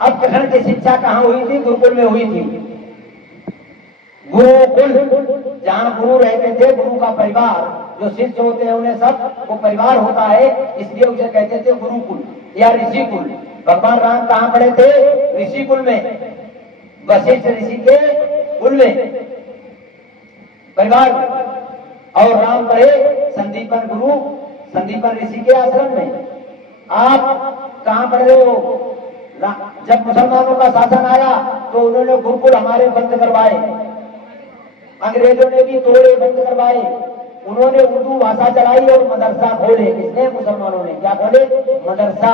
अब कृष्ण की शिक्षा कहाँ हुई थी? गुरुकुल में हुई थी। गुरुकुल, जहाँ गुरु रहते थे, गुरु का परिवार, जो शिष्य होते हैं उन्हें सब वो परिवार होता है, इसलिए उसे कहते थे गुरुकुल या ऋषिकुल। भगवान राम कहाँ पढ़े थे? ऋषिकुल में, वशिष्ठ ऋषि के कुल में, परिवार में। और राम पढ़े संदीपन गुरु, संदीपन ऋषि के आश्रम में। आप कहाँ पढ़ रहे हो? जब मुसलमानों का शासन आया तो उन्होंने गुरुकुल हमारे बंद करवाए, अंग्रेजों ने भी तोड़े, बंद करवाए। उन्होंने उर्दू भाषा चलाई और मदरसा खोले। किसने? मुसलमानों ने। क्या खोले? मदरसा।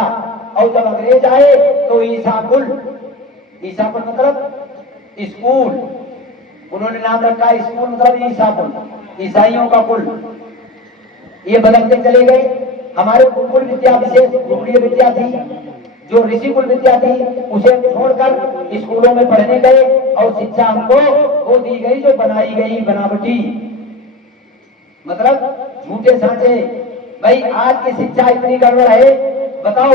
और जब अंग्रेज आए तो ईसाकुल, ईसाकुल मतलब स्कूल, उन्होंने नाम रखा स्कूल मतलब ईसाकुल, ईसाइयों का कुल। ये बदलते चले गए। हमारे गुरुकुल विद्या विशेष गुरुकुलीय विद्या थी, जो ऋषिकुल विद्या थी उसे छोड़कर स्कूलों में पढ़ने गए और शिक्षा हमको वो दी गई जो बनाई गई बनावटी, मतलब झूठे सांचे। भाई आज की शिक्षा इतनी गड़बड़ है, बताओ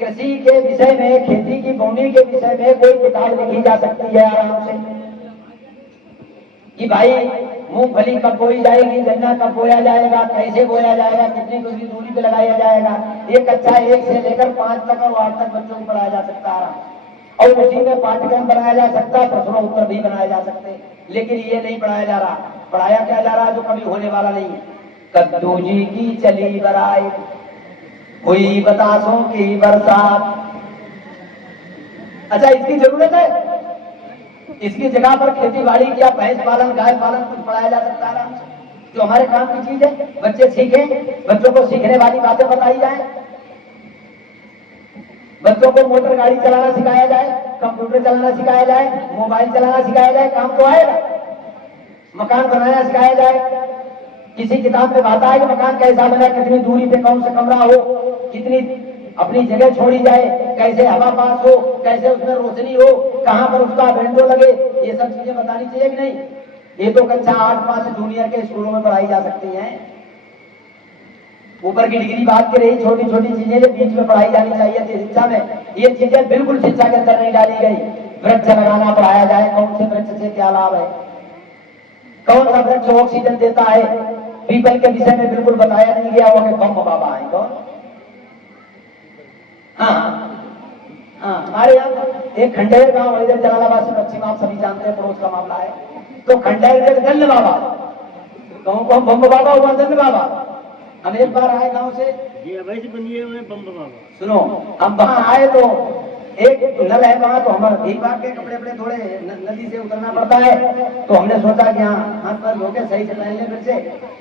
कृषि के विषय में, खेती की बोनी के विषय में कोई किताब लिखी जा सकती है आराम से कि भाई मूंगफली कब बोई जाएगी, गन्ना कब बोया जाएगा, कैसे बोया जाएगा, कितनी दूरी पे लगाया जाएगा। ये कक्षा 1 से लेकर 5 तक और 8 तक बच्चों को पढ़ाया जा सकता है और उसी में पाठ्यक्रम बनाया जा सकता है, प्रश्नों उत्तर भी बनाए जा सकते हैं। लेकिन ये नहीं पढ़ाया जा रहा। पढ़ाया क्या जा रहा है जो कभी होने वाला नहीं है। कद्दू जी की चली बराई, हुई बतासों की बरसात। अच्छा, इसकी जरूरत है? इसकी जगह पर खेती बाड़ी या भैंस पालन, गाय पालन कुछ पढ़ाया जा सकता है जो हमारे काम की चीज है। बच्चे सीखें, बच्चों को सीखने वाली बातें बताई जाए, बच्चों को मोटर गाड़ी चलाना सिखाया जाए, कंप्यूटर चलाना सिखाया जाए, मोबाइल चलाना सिखाया जाए, काम तो आएगा। मकान बनाना सिखाया जाए। किसी किताब में बताया कि मकान कैसा बना, कितनी दूरी पे कौन सा कमरा हो, कितनी अपनी जगह छोड़ी जाए, कैसे हवा पास हो, कैसे उसमें रोशनी हो, कहां पर उसका विंडो लगे, ये सब चीजें बतानी चाहिए कि नहीं? ये तो कक्षा 8-5 जूनियर के स्कूलों में पढ़ाई जा सकती हैं। ऊपर की डिग्री बात कर रही, छोटी छोटी चीजें जो बीच में पढ़ाई जानी चाहिए थी शिक्षा में, ये चीजें बिल्कुल शिक्षा के अंदर नहीं डाली गई। वृक्ष लगाना पढ़ाया जाए, कौन से वृक्ष से क्या लाभ है, कौन सा वृक्ष ऑक्सीजन देता है, पीपल के विषय में बिल्कुल बताया नहीं गया हुआ कि बम बाबा है कौन। हाँ हाँ, हमारे यहाँ एक खंडेर गांव है इधर जलालाबाद से पश्चिम, आप सभी जानते हैं, पड़ोस का मामला है। तो खंडेर के दंड बाबा, गाँव को बम बाबा हुआ दंड बाबा। हम एक बार आए गांव से, बम बाबा। सुनो, हम वहां आए तो एक नल है वहां, तो हमारे भीग भाग के कपड़े अपने थोड़े नदी से उतरना पड़ता है। तो हमने सोचा कि हाँ हाथ पर धोके सही से पहन ले फिर से।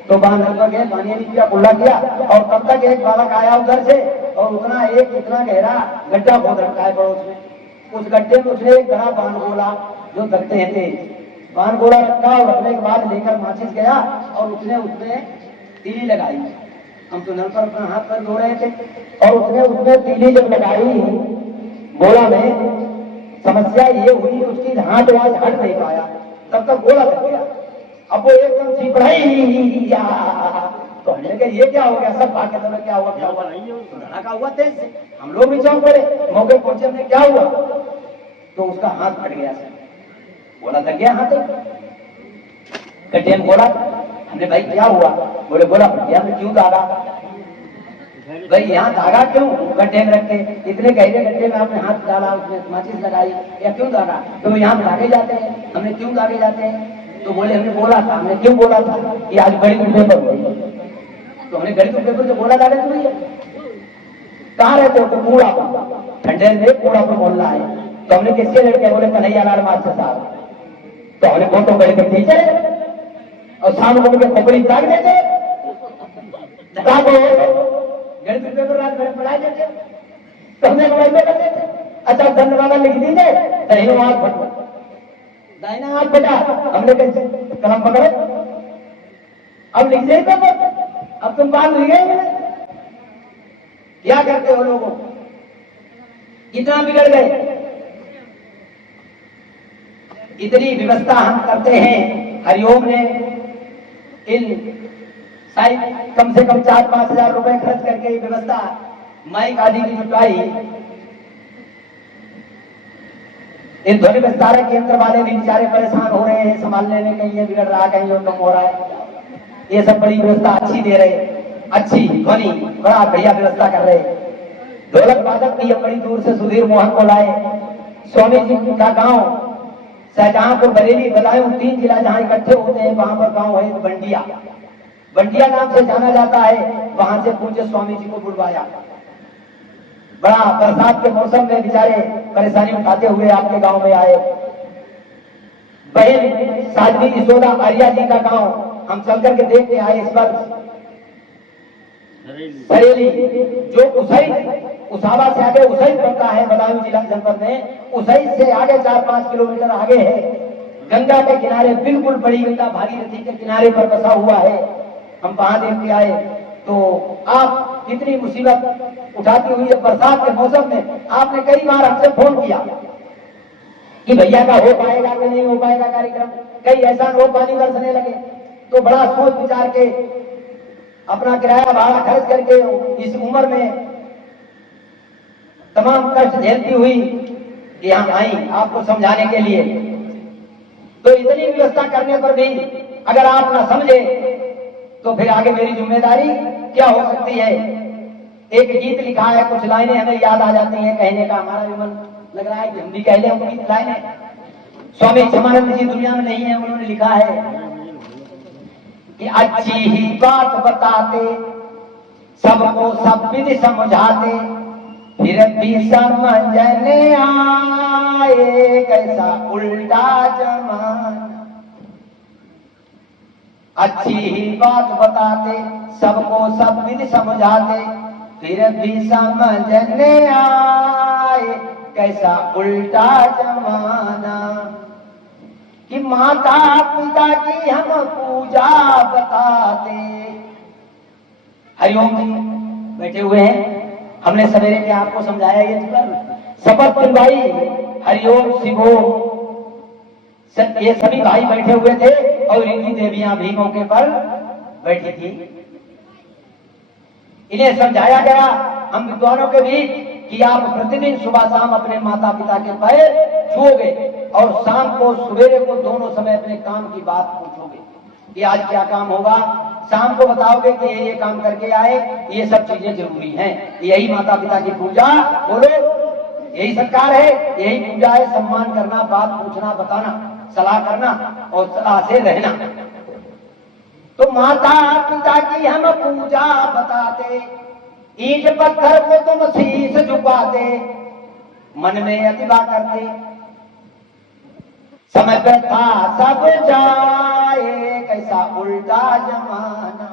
तो वहां नल पर गए, पानी नहीं पिया, कुल्ला किया, और तब तक एक बालक आया उधर से और उतना एक इतना गहरा गड्ढा खोद रखा है पड़ोस में। उस गड्ढे में उसने एक बड़ा बाण गोला, जो धरते हैं तेज, बाण गोला रखा और रखने के बाद लेकर माचिस गया और उसने उसमें तीली लगाई। हम तो नल पर अपना हाथ पर धो रहे थे और उसने उसमें तीली जब लगाई गोला में, समस्या ये हुई उसकी हाथ आवाज हट नहीं पाया, तब तक गोला लग गया। अब वो एकदम चिपड़ाई, तो हमने कहा ये क्या हो गया, सब भाग के क्या हुआ क्या हुआ, धड़ाका हुआ तेज से। हम लोग भी चौंक पड़े, मौके पहुंचे, हमने क्या हुआ, तो उसका हाथ फट गया, गोला लग गया हाथ, गड्ढे में गोला। हमने भाई क्या हुआ, बोले गोला फट गया। हमने क्यों धागा, भाई यहाँ धागा क्यों गड्ढे में रखे, इतने गहरे गड्ढे में आपने हाथ डाला, उसमें माचिस लगाई, या क्यों धागा, तो यहाँ धागे जाते हैं। हमने क्यों धागे जाते हैं, तो बोले हमने बोला था। हमने क्यों बोला था कि आज बड़ी पेपर हुई, तो हमने गणित पेपर से बोला डाले तो भैया कहाँ रहते हो, तो कूड़ा ठंडे में कूड़ा पर बोलना है। तो हमने किससे लड़के, बोले कन्हैया लाल मास्टर साहब। तो हमने फोटो करके टीचर और शाम को उनके खोपड़ी दाग देते, गणित पेपर रात भर पढ़ाई देते, तो हमने मोबाइल में कर देते। अच्छा धन्यवाद लिख दीजिए, दाहिना हाथ फटा, दाहिना हाथ फटा, हमने कैसे कलम पकड़े, अब लिख दे पेपर, अब तुम बात लिख गए। क्या करते हो लोगों, कितना बिगड़ गए। इतनी व्यवस्था हम करते हैं, हरिओम ने इन शायद कम से कम 4-5 हजार रुपए खर्च करके व्यवस्था माइक आदि की जुटाई। इन ध्वनि विस्तारक यंत्र वाले भी बेचारे परेशान हो रहे हैं, संभालने में कहीं ये बिगड़ रहा है, कहीं वो कम हो रहा है। ये सब बड़ी व्यवस्था अच्छी दे रहे, अच्छी ध्वनि बड़ा बढ़िया व्यवस्था कर रहे। ढोलक वादक भी बड़ी दूर से सुधीर मोहन को लाए। स्वामी जी का गांव शाहजहांपुर, बरेली, बदायूं 3 जिला जहां इकट्ठे होते हैं, वहां पर गांव है बंडिया। बंडिया नाम से जाना जाता है। वहां से पूज्य स्वामी जी को बुलवाया। बड़ा बरसात के मौसम में बेचारे परेशानी उठाते हुए आपके गांव में आए। बहन साध्वी यशोदा आर्या जी का गांव हम चल करके देख के आए। इस पर सरेली जो उसावा से आगे उसई पड़ता है, बदायूं जिला जनपद में। उसई से आगे 4-5 किलोमीटर आगे है। गंगा के किनारे, बिल्कुल बड़ी गंगा भागीरथी के किनारे पर बसा हुआ है। हम वहां देख के आए। तो आप कितनी मुसीबत उठाती हुई बरसात के मौसम में आपने कई बार हमसे फोन किया कि भैया का हो पाएगा कि नहीं हो पाएगा कार्यक्रम, कहीं ऐसा हो पानी बरसने लगे। तो बड़ा सोच विचार के अपना किराया भाड़ा खर्च करके इस उम्र में तमाम कष्ट झेलती हुई यहाँ आई आपको समझाने के लिए। तो इतनी व्यवस्था करने पर भी अगर आप ना समझे तो फिर आगे मेरी जिम्मेदारी क्या हो सकती है। एक गीत लिखा है, कुछ लाइनें हमें याद आ जाती हैं, कहने का हमारा भी मन लग रहा है कि हम भी कह लें उनकी लाइनें। स्वामी क्षमानंद जी दुनिया में नहीं है, उन्होंने लिखा है कि अच्छी ही बात बताते, सबको सब विधि समझाते, फिर भी समझने आए कैसा उल्टा जमाना। अच्छी ही बात बताते, सबको सब विधि समझाते, फिर भी समझने आए कैसा उल्टा जमाना। कि माता पिता की हम पूजा बताते। हरिओम जी बैठे हुए हैं, हमने सवेरे के आपको समझाया ये शपथ दिलवाई, हरिओम शिवोम, ये सभी भाई बैठे हुए थे और इनकी देवियां भी मौके पर बैठी थी। इन्हें समझाया गया हम विद्वानों के बीच कि आप प्रतिदिन सुबह शाम अपने माता पिता के पैर छूओगे और शाम को सवेरे को दोनों समय अपने काम की बात पूछोगे कि आज क्या काम होगा। शाम को बताओगे कि ये काम करके आए, ये सब चीजें जरूरी हैं। यही माता पिता की पूजा, बोलो यही संस्कार है, यही पूजा है। सम्मान करना, बात पूछना, बताना, सलाह करना और सलाह से रहना। तो माता पिता की हम पूजा बताते, ईंट पत्थर को तुम शीश झुकाते, मन में अतिवा करते, समय पे था सब जाए कैसा उल्टा जमाना।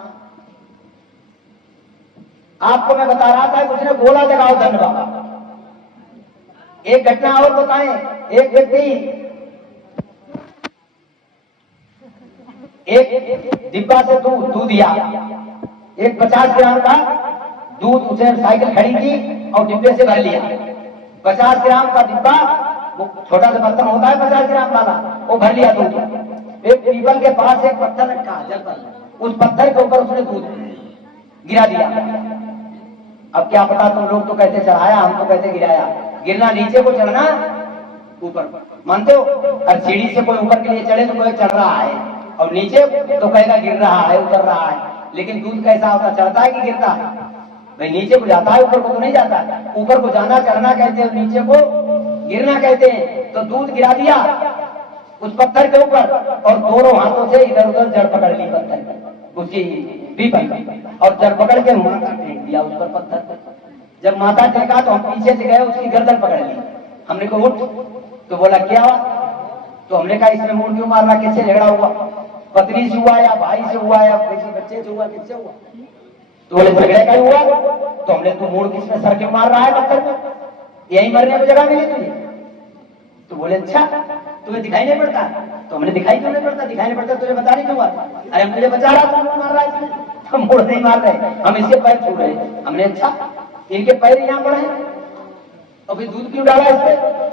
आपको मैं बता रहा था, कुछ ने गोला जगाओ धन बाबा। एक घटना और बताएं। एक व्यक्ति एक डिब्बा से दूध दिया, एक 50 ग्राम का दूध उसे साइकिल खड़ी की और डिब्बे से भर लिया। 50 ग्राम का डिब्बा, वो छोटा सा बर्तन होता है 50 ग्राम वाला, वो भर लिया दूध। एक पीपल के पास एक पत्थर रखा जल पर, उस पत्थर के ऊपर उसने दूध गिरा दिया। अब क्या पता, तुम लोग तो कहते चढ़ाया, हम तो कहते गिराया। गिरना नीचे को, चढ़ना ऊपर, मानते हो? और सीढ़ी से कोई ऊपर के लिए चढ़े तो कोई चढ़ रहा है, और नीचे तो कहेगा गिर रहा है, उतर रहा है। लेकिन दूध कैसा होता, चढ़ता है कि गिरता है? भाई नीचे को जाता है, ऊपर को तो नहीं जाता। ऊपर को जाना चढ़ना कहते हैं, नीचे को गिरना कहते हैं। तो दूध गिरा दिया उस पत्थर के ऊपर और दोनों हाथों से इधर उधर जड़ पकड़ ली पत्थर उसकी पीपल, और जड़ पकड़ के माथा टेक दिया उस पर पत्थर। जब माथा टेका तो हम पीछे से गए, उसकी गर्दन पकड़ ली। हमने कहा उठ, तो बोला क्या हुआ? तो हमने कहा इसमें मुंह क्यों मारना, किससे झगड़ा हुआ? पत्नी से हुआ या भाई से हुआ या किसी बच्चे से हुआ, किससे हुआ? तो बोले झगड़े का हुआ। तो हमने, तो मूड किसमें सर क्यों मार रहा है पत्थर में, यही मरने को जगह मिली तुझे? तो बोले अच्छा तुम्हें दिखाई नहीं पड़ता? तो हमने दिखाई क्यों नहीं पड़ता, दिखाई नहीं पड़ता तुझे बता नहीं क्यों? अरे हम तुझे बचा रहा, तुम मार रहा है, हम मूड नहीं मार रहे, हम इसके पैर छू रहे। हमने अच्छा इनके पैर यहाँ पड़े और फिर दूध क्यों डाला इस पे?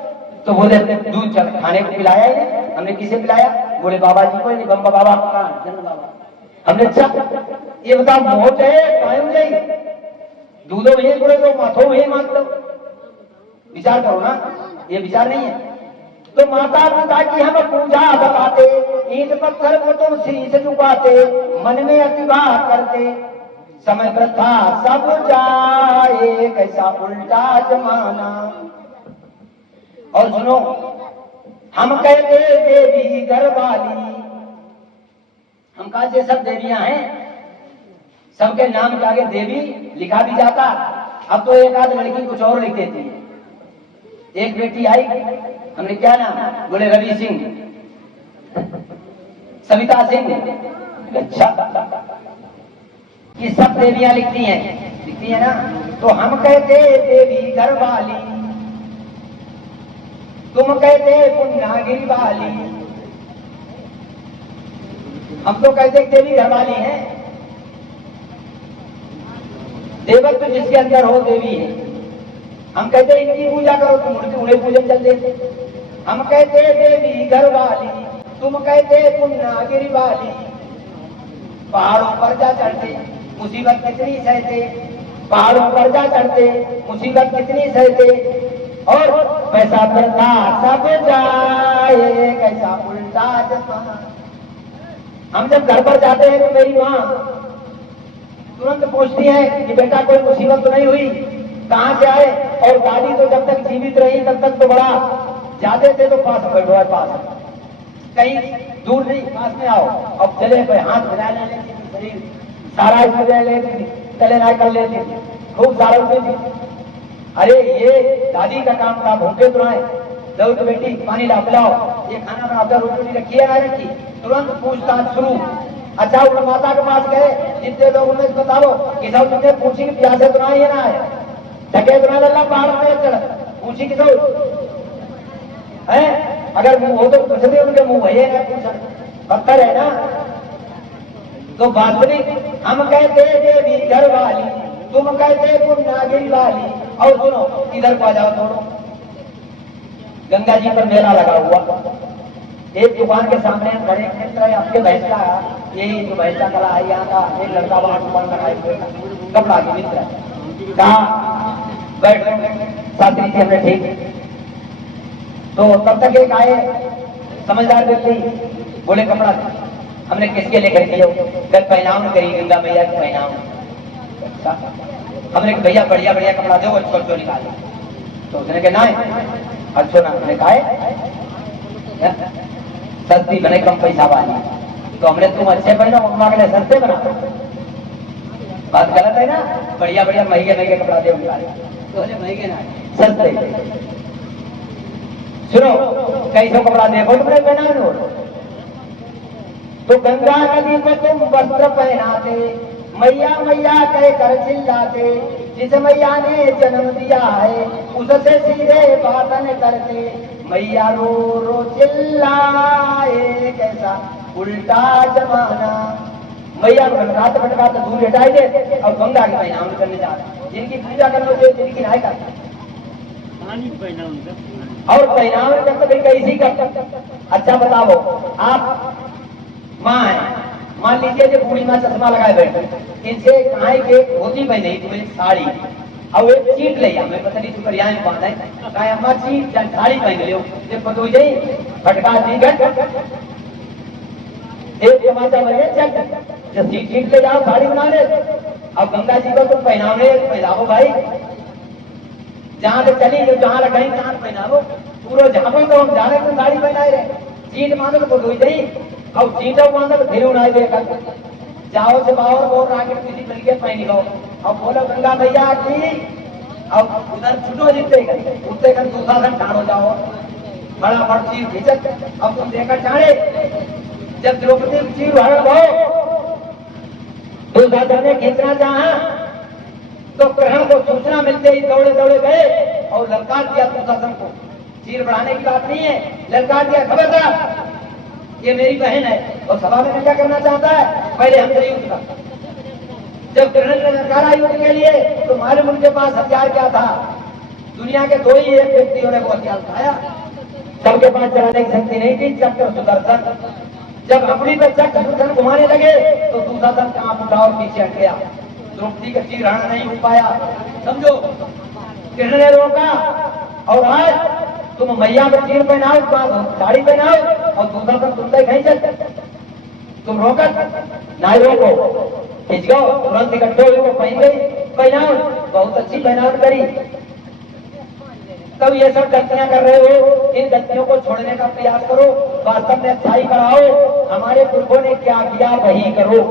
तो बोले दूध खाने को पिलाया ही। हमने किसे पिलाया? बोले बाबा जी को। नहीं, बम्बा बाबा का जन्म बाबा। हमने अच्छा ये बताओ, मोट है कायम नहीं, दूधो भैया बोले तो माथो भैया मान लो, विचार करो ना, ये विचार नहीं है। तो माता पिता की हम पूजा बताते, ईंट पत्थर को तुम शीश झुकाते, मन में अतिवाह करते, समय प्रथा सब जाए, कैसा उल्टा जमाना। और सुनो, हम कहते देवी घर वाली, हम कहा ये सब देवियां हैं, सबके नाम के आगे देवी लिखा भी जाता। अब तो एक आध लड़की कुछ और लिख देती है। एक बेटी आई, हमने क्या नाम बोले, रवि सिंह, सविता सिंह। अच्छा, ये सब देवियां लिखती है ना। तो हम कहते देवी घर वाली, तुम कहते पुन्नागिरी वाली। हम तो कहते देवी घर वाली है, देवत्व जिसके अंदर हो देवी है। हम कहते इनकी पूजा करो, तुम उन्हें पूजन चल देते। हम कहते देवी घर वाली, तुम कहते पुन्नागिरी वाली। पहाड़ों पर जा चढ़ते, मुसीबत कितनी सहते, पहाड़ों पर जा चढ़ते, मुसीबत कितनी सहते, और पैसा प्रथा सब जाए, कैसा उल्टा जमाना। हम जब घर पर जाते हैं तो मेरी माँ तुरंत पूछती है कि बेटा कोई मुसीबत तो नहीं हुई, कहां से आए। और दादी तो जब तक जीवित रही तब तक तो बड़ा जाते थे, तो पास बैठो है, पास कहीं दूर नहीं, पास में आओ। अब चले कोई हाथ बजा लेती, शरीर सारा इसमें लेती, चले ना कर लेती, खूब सारा थी। अरे ये दादी का काम था, भूखे तो आए, दो तो बेटी पानी ला पिलाओ, ये खाना बनाओ, रोटी रखी है ना रखी, तुरंत पूछताछ शुरू। अच्छा, उन माता के पास गए, जितने लोग में बताओ कि सब तुमने पूछी कि प्यासे तो नहीं है ना है, ढके तो ना पहाड़ में चढ़, पूछी कि है, अगर मुंह हो तो पूछते, उनके मुंह है ना, पूछा पत्थर है ना। तो वास्तविक हम कहते देवी घर वाली, तुम कहते पुन्नागिरी वाली। और सुनो, इधर को आ जाओ थोड़ो, गंगा जी पर मेला लगा हुआ, एक दुकान के सामने खड़े मित्र है आपके भैंस का, यही जो भैंस का कला है यहाँ का, एक लड़का वहां दुकान लगाए हुए कपड़ा के मित्र कहा बैठ शास्त्री जी हमने ठीक। तो तब तक एक आए समझदार व्यक्ति, बोले कपड़ा हमने किसके लेकर किया, कल पहनाव करी गंगा मैया के पहनाव। हमने भैया बढ़िया बढ़िया कपड़ा दो, अच्छो अच्छो निकाले। तो उसने कहा ना अच्छो ना, हमने कहा सस्ती बने कम पैसा वाली। तो हमने तुम अच्छे पहनो, उन्होंने सस्ते बना। बात गलत है ना, बढ़िया बढ़िया महंगे महंगे कपड़ा दे निकाले, तो महंगे ना सस्ते। सुनो, कैसो कपड़ा देखो तुमने पहना लो। तो गंगा नदी को तुम वस्त्र पहनाते, मैया मैया कह कर चिल्लाते, जिस मैया ने जन्म दिया है उससे सीधे बातन करते, मैया रो रो चिल्लाए, कैसा उल्टा जमाना। मैया को भटकाते भटकाते दूर हटाई दे और गंगा के पहनाव करने जा रहे, जिनकी पूजा करने से जिनकी नहाय करते और पहनाव करते भाई कैसी करते। अच्छा बताओ, आप माँ है, मान लीजिए जो बूढ़ी माँ चश्मा लगाए बैठे, इनसे कहाई के धोती पहने तो एक साड़ी और एक चीट ले, हमें पता नहीं तू करिया में बांधा है, कहा अम्मा चीट साड़ी पहन लियो, ये पतो जाई फटका दी गट एक टमाटर लगे चट, जब चीट ले जाओ साड़ी बना ले। अब गंगा जी को तुम पहनावे पहनावो भाई, जहां से चली जहां लगाई तहां पहनावो, पूरा जहां पर तो हम जाने को साड़ी पहनाए रहे, चीट मानो तो धोई जाई और चीटो मानो तो फिर उड़ाई दे कर जाओ से बाहर बोल रहा कि किसी तरीके पहनी लो। अब बोलो गंगा मैया की, अब उधर छुटो जीते गए, उठते कर दूसरा दिन ठाड़ हो जाओ, बड़ा बड़ चीज खींचत। अब तुम देखकर चाहे जब द्रौपदी चीर हरण हो दूसरा दिन ने खींचना चाहा तो ग्रहण को सूचना मिलते ही दौड़े दौड़े गए और ललकार दिया दुशासन को। चीर बढ़ाने की बात नहीं है, ललकार दिया, खबरदार ये मेरी बहन है। और सभा में क्या करना चाहता है, पहले हमसे युद्ध का। जब ग्रहण ने ललकारा युद्ध के लिए तो मालूम उनके पास हथियार क्या था, दुनिया के दो ही एक व्यक्तियों ने वो हथियार उठाया, सबके पास चलाने की शक्ति नहीं थी, चक्र सुदर्शन। जब अपनी पर चक्र सुदर्शन घुमाने लगे तो दुशासन कांप उठा और पीछे हट गया, द्रौपदी का चीर हरण नहीं हो पाया। समझो, कृष्ण ने रोका और आज तुम मैया में चीर पहनाओ, साड़ी पहनाओ और दूसरा सब तुमसे कहीं चल, तुम रोकत ना रोको, खिंच गो तुरंत इकट्ठे हो पहन गई, पहनाओ बहुत अच्छी पहनावट करी। तब ये सब गलतियां कर रहे हो, इन गलतियों को छोड़ने का प्रयास करो, वास्तव में अच्छाई कराओ। हमारे पुरखों ने क्या किया वही करो।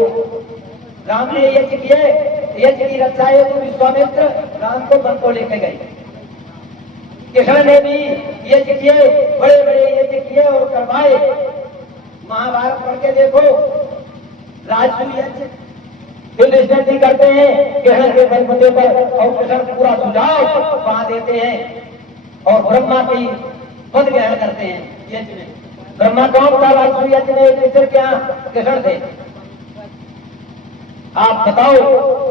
राम ने यज्ञ किए, यज्ञ की रक्षा हेतु विश्वामित्र राम को वन को लेकर गए। कृष्ण ने भी यज्ञ किए, बड़े बड़े यज्ञ किए और करवाए। महाभारत पढ़ के देखो, राजसू यज्ञ युधिष्ठिर जी करते हैं कृष्ण के बलबूते पर, और कृष्ण पूरा सुझाव वहां देते हैं और ब्रह्मा की पद ग्रहण करते हैं यज्ञ में। ब्रह्मा कौन था राजसू यज्ञ में? युधिष्ठिर के यहाँ कृष्ण थे। आप बताओ,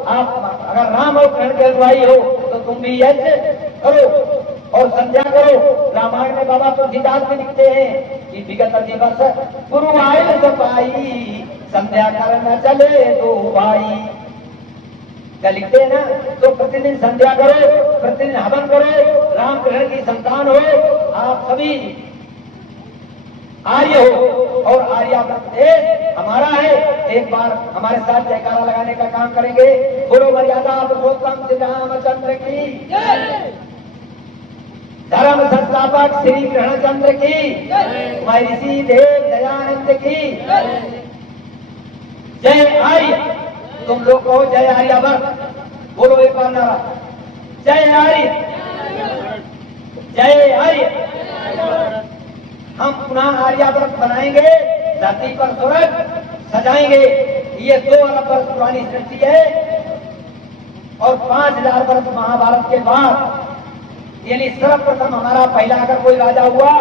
आप अगर राम और कृष्ण के अनुयायी हो तो तुम भी यज्ञ करो और संध्या करो। रामायण में बाबा तुलसीदास भी लिखते हैं कि विगत दिवस गुरु आए सपाई, संध्या कर न चले दो भाई। क्या लिखते हैं ना? तो प्रतिदिन संध्या करो, प्रतिदिन हवन करो, राम कृष्ण की संतान हो, आप सभी आर्य हो और आर्यावर्त देश हमारा है। एक बार हमारे साथ जयकारा लगाने का काम करेंगे। बोलो मर्यादा पुरुषोत्तम श्री रामचंद्र की, धर्म संस्थापक श्री कृष्णचंद्र की, महर्षि देव दयानंद की जय आर्य। तुम लोग कहो जय आर्यावर्त, बोलो एक बार नारा, जय आर्य, जय आर्य। हम पुनः आर्यावर्त बनाएंगे, धरती पर स्वर्ग सजाएंगे। ये 2 अरब वर्ष पुरानी सृष्टि है और 5000 वर्ष महाभारत के बाद, यानी सर्वप्रथम हमारा पहला अगर कोई राजा हुआ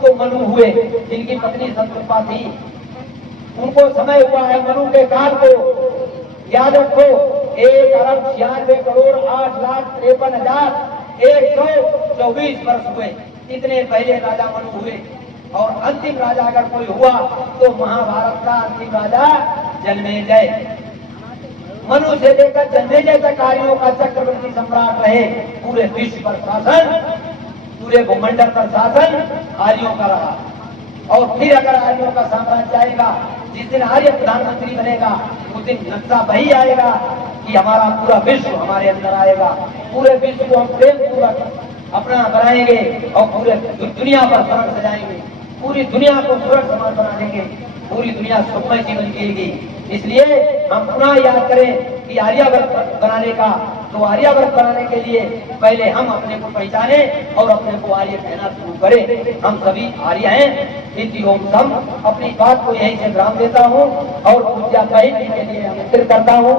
तो मनु हुए, जिनकी पत्नी शत्रुपा थी। उनको समय हुआ है मनु के काल को, याद रखो 1,96,08,53,124 वर्ष हुए। इतने पहले राजा मनु हुए और अंतिम राजा अगर कोई हुआ तो महाभारत का अंतिम राजा जन्मेजय। मनु से लेकर जन्मेजय तक कार्यों का चक्रवर्ती सम्राट रहे। पूरे विश्व पर शासन, पूरे भूमंडल पर शासन आर्यों का रहा। और फिर अगर आर्यों का साम्राज्य आएगा, जिस दिन आर्य प्रधानमंत्री बनेगा उस दिन नक्शा वही आएगा कि हमारा पूरा विश्व हमारे अंदर आएगा। पूरे विश्व को हम प्रेम पूर्वक अपना बनाएंगे और पूरे दुनिया पर स्वर्ग सजाएंगे, पूरी दुनिया को स्वर्ग समान बना देंगे, पूरी दुनिया सुखमय जीवन जिएगी। इसलिए हम पुनः याद करें कि आर्यावर्त बनाने का, तो आर्यावर्त बनाने के लिए पहले हम अपने को पहचाने और अपने को आर्य कहना शुरू करें। हम सभी आर्य हैं। इति ओम सम। अपनी बात को यहीं से विराम देता हूँ और पूज्य बहन जी के लिए आमंत्रित करता हूँ।